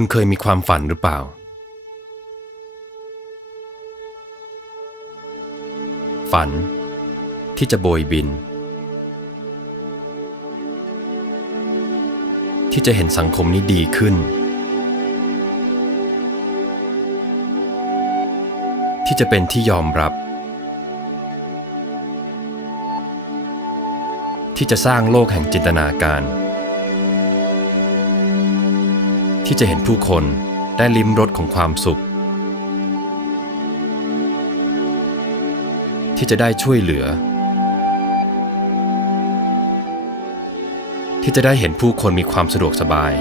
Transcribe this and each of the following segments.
คุณเคยมีความฝันหรือเปล่า ฝันที่จะโบยบิน ที่จะเห็นสังคมนี้ดีขึ้น ที่จะเป็นที่ยอมรับ ที่จะสร้างโลกแห่งจินตนาการ ที่จะเห็นผู้คนได้ลิ้มรสของความสุข ที่จะได้ช่วยเหลือ ที่จะได้เห็นผู้คนมีความสะดวกสบาย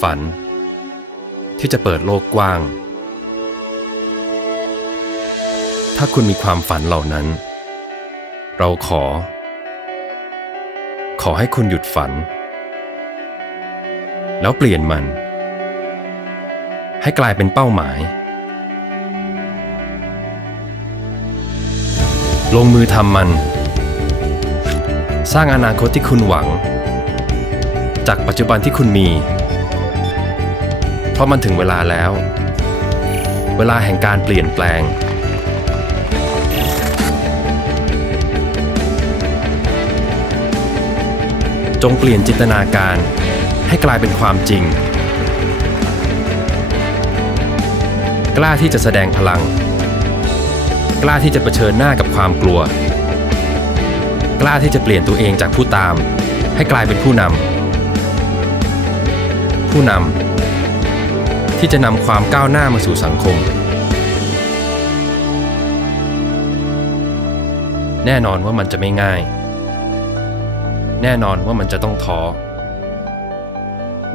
ฝัน ที่จะเปิดโลกกว้าง ถ้าคุณมีความฝันเหล่านั้น เราขอ ขอให้คุณหยุดฝัน แล้วเปลี่ยนมัน ให้กลายเป็นเป้าหมาย ลงมือทำมัน สร้างอนาคตที่คุณหวัง จากปัจจุบันที่คุณมี เพราะมันถึงเวลาแล้ว เวลาแห่งการเปลี่ยนแปลง จงเปลี่ยนจินตนาการ ให้กลายเป็นความจริง กล้าที่จะแสดงพลัง กล้าที่จะเผชิญหน้ากับความกลัว กล้าที่จะเปลี่ยนตัวเองจากผู้ตาม ให้กลายเป็นผู้นำผู้นำที่จะนำความก้าวหน้ามาสู่สังคม แน่นอนว่ามันจะไม่ง่าย แน่นอนว่ามันจะต้องท้อ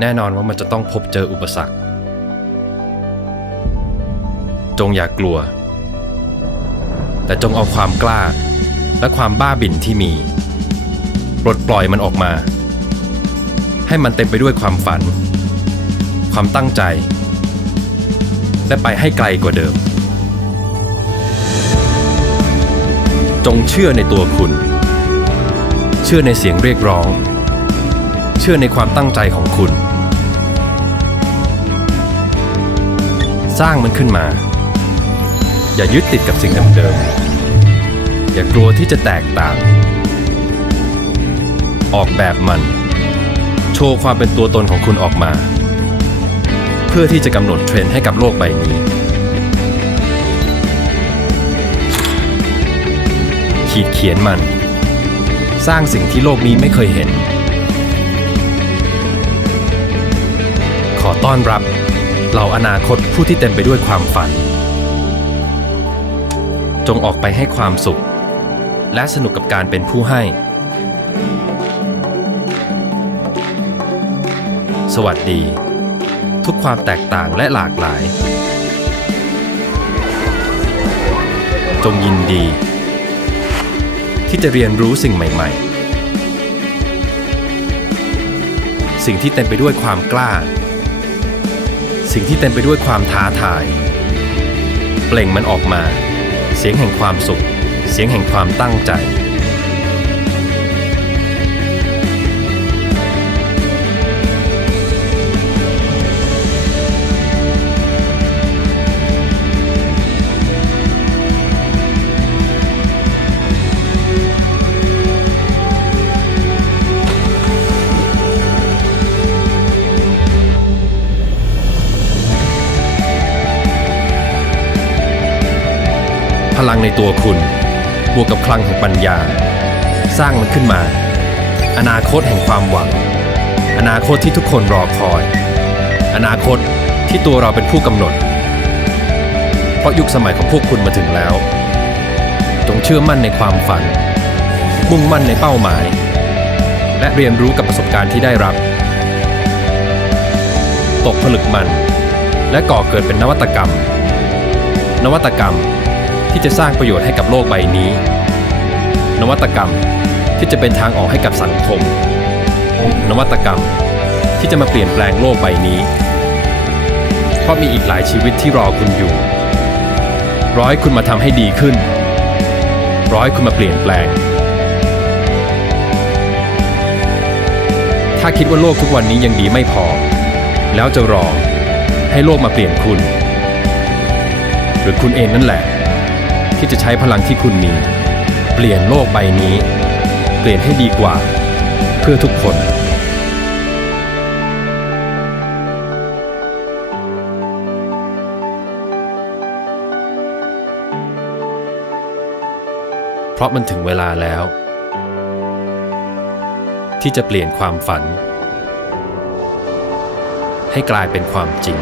แน่นอนว่ามันจะต้องพบเจออุปสรรค จงอย่ากลัว แต่จงเอาความกล้าและความบ้าบิ่นที่มี ปลดปล่อยมันออกมา ให้มันเต็มไปด้วยความฝัน ความตั้งใจ และไปให้ไกลกว่าเดิม จงเชื่อในตัวคุณ เชื่อในเสียงเรียกร้อง เชื่อในความตั้งใจของคุณ สร้างมันขึ้นมา อย่ายึดติดกับสิ่งเดิมๆอย่ากลัวที่จะแตกต่าง ออกแบบมัน โชว์ความเป็นตัวตนของคุณออกมา เพื่อที่จะกำหนดเทรนด์ให้กับโลกใบนี้ ขีดเขียนมัน สร้างสิ่งที่โลกนี้ไม่เคยเห็น ขอต้อนรับเหล่าอนาคตผู้ที่เต็มไปด้วยความฝัน จงออกไปให้ความสุข และสนุกกับการเป็นผู้ให้ สวัสดี ทุกความแตกต่างและหลากหลาย จงยินดี ที่จะเรียนรู้สิ่งใหม่ๆ สิ่งที่เต็มไปด้วยความกล้า สิ่งที่เต็มไปด้วยความท้าทาย เปล่งมันออกมา เสียงแห่งความสุข เสียงแห่งความตั้งใจ งในตัวคุณ บวกกับพลังแห่งปัญญา สร้างมันขึ้นมา อนาคตแห่งความหวัง อนาคตที่ทุกคนรอคอย อนาคตที่ตัวเราเป็นผู้กำหนด เพราะยุคสมัยของพวกคุณมาถึงแล้ว จงเชื่อมั่นในความฝัน มุ่งมั่นในเป้าหมาย และเรียนรู้กับประสบการณ์ที่ได้รับ ตกผลึกมัน และก่อเกิดเป็นนวัตกรรม นวัตกรรม ที่จะสร้างประโยชน์ให้กับโลกใบนี้ นวัตกรรมที่จะเป็นทางออกให้กับสังคม นวัตกรรมที่จะมาเปลี่ยนแปลงโลกใบนี้ เพราะมีอีกหลายชีวิตที่รอคุณอยู่ ร้อยคุณมาทำให้ดีขึ้น ร้อยคุณมาเปลี่ยนแปลง ถ้าคิดว่าโลกทุกวันนี้ยังดีไม่พอ แล้วจะรอให้โลกมาเปลี่ยนคุณ หรือคุณเองนั่นแหละ ที่จะใช้พลังที่คุณมี เปลี่ยนโลกใบนี้ เปลี่ยนให้ดีกว่า เพื่อทุกคนเพราะมันถึงเวลาแล้ว ที่จะเปลี่ยนความฝัน ให้กลายเป็นความจริง